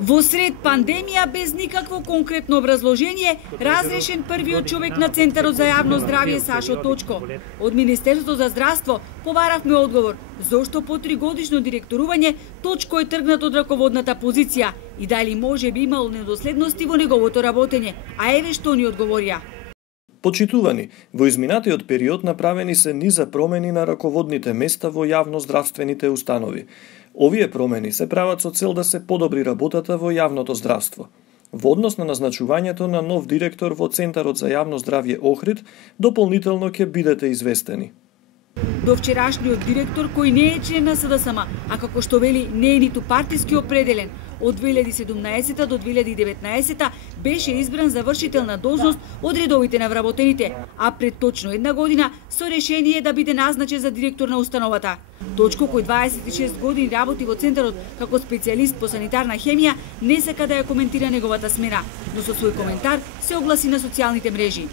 Во сред пандемија без никакво конкретно образложение, разрешен првиот човек на Центарот за јавно здравје Сашо Точко. Од Министерството за здравство побаравме одговор зошто по 3-годишно директорување Точко е тргнат од раководната позиција и дали може би имало недоследности во неговото работење, а еве што ни одговорија. Почитувани, во изминатиот период направени се низа промени на раководните места во јавноздравствените установи. Овие промени се прават со цел да се подобри работата во јавното здравство. Во однос на назначувањето на нов директор во Центарот за јавно здравје Охрид, дополнително ќе бидете известени. До вчерашниот директор, кој не е член на СДСМ, а како што вели не е ниту партиски определен, од 2017 до 2019 беше избран за вршител на должност од редовите на вработените, а пред точно една година со решение да биде назначен за директор на установата. Точко, кој 26 години работи во Центарот како специјалист по санитарна хемија, не сака да ја коментира неговата смена, но со свој коментар се огласи на социјалните мрежи.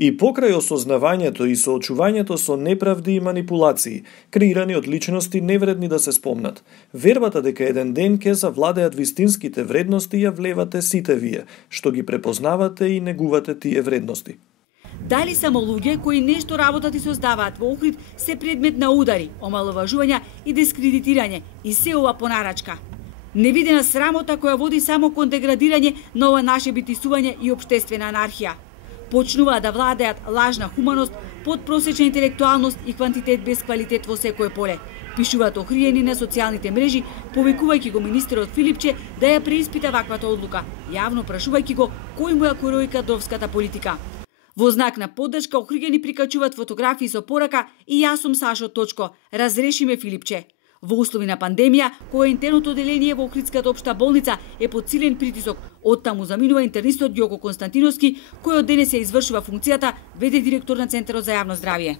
И покрај осознавањето и соочувањето со неправди и манипулации, креирани од личности невредни да се спомнат, вербата дека еден ден ќе завладеат вистинските вредности ја влевате сите вие, што ги препознавате и негувате тие вредности. Дали само луѓе кои нешто работат и создаваат во Охрид се предмет на удари, омаловажувања и дискредитирање, и се ова по нарачка. Невидена срамота која води само кон деградирање на ова наше битисување и општествена анархија. Почнуваат да владеат лажна хуманост, подпросечна интелектуалност и квантитет без квалитет во секое поле. Пишуваат охриени на социјалните мрежи, повикувајќи го министерот Филипче да ја преиспита ваквата одлука, јавно прашувајќи го кој му ја крои кадровската политика. Во знак на поддршка охриени прикачуваат фотографии со порака и јас сум Сашо Точко, разреши ме Филипче. Во услови на пандемија, која интерното оделение во Охридската општа болница е под силен притисок, оттаму заминува интернистот Ѓоко Константиновски, кој од денес ја извршува функцијата вд директор на Центарот за јавно здравје.